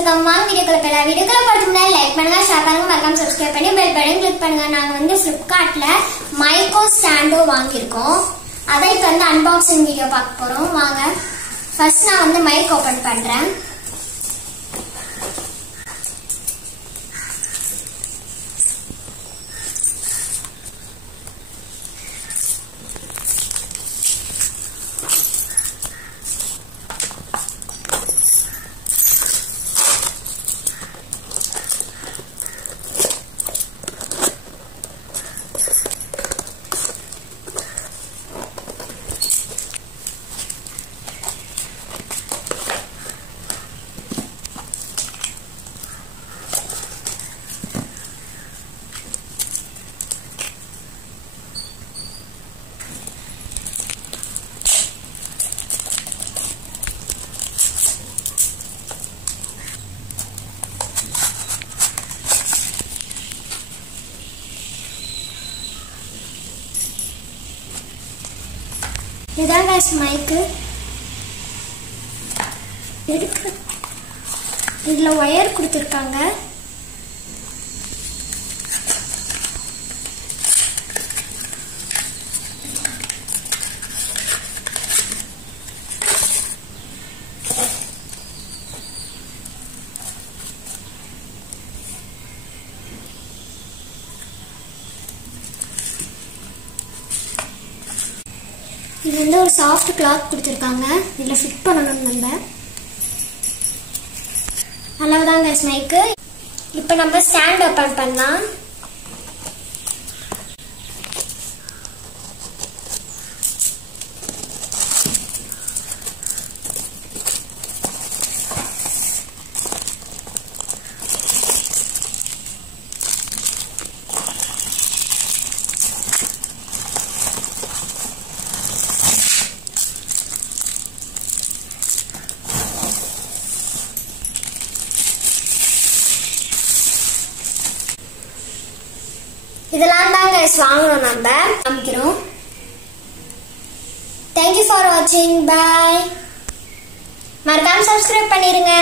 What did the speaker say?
வச்சிருக்கோம். வாங்க வீடியோக்குள்ள போலாம். வீடியோக்குள்ள போறதுக்கு முன்னாடி லைக் பண்ணுங்க, ஷேர் பண்ணுங்க, மறக்காம சப்ஸ்கிரைப் பண்ணி பெல் பட்டன் கிளிக் பண்ணுங்க. நாங்க வந்து Flipkartல மைக்கோ ஸ்டாண்டோ வாங்கியிருக்கோம். அதை இப்போ வந்து அன்பாக்சிங் வீடியோ பார்க்க போறோம். வாங்க. ஃபர்ஸ்ட் நான் வந்து மைக் ஓபன் பண்றேன். இதான் गाइस மைக். இதுல வயர் கொடுத்திருக்காங்க. இது வந்து ஒரு சாஃப்ட் கிளாத் கொடுத்திருக்காங்க. இதுல ஃபிட் பண்ணணும் நம்ம. அவ்வளவுதான் गाइस மைக். இப்போ நம்ம ஸ்டாண்ட் ஓபன் பண்ணலாம். இதெல்லாம் தான் गाइस வாங்குறோம் நம்ம. காமிக்கிறோம். Thank you for watching. Bye. மறக்காம subscribe பண்ணிருங்க.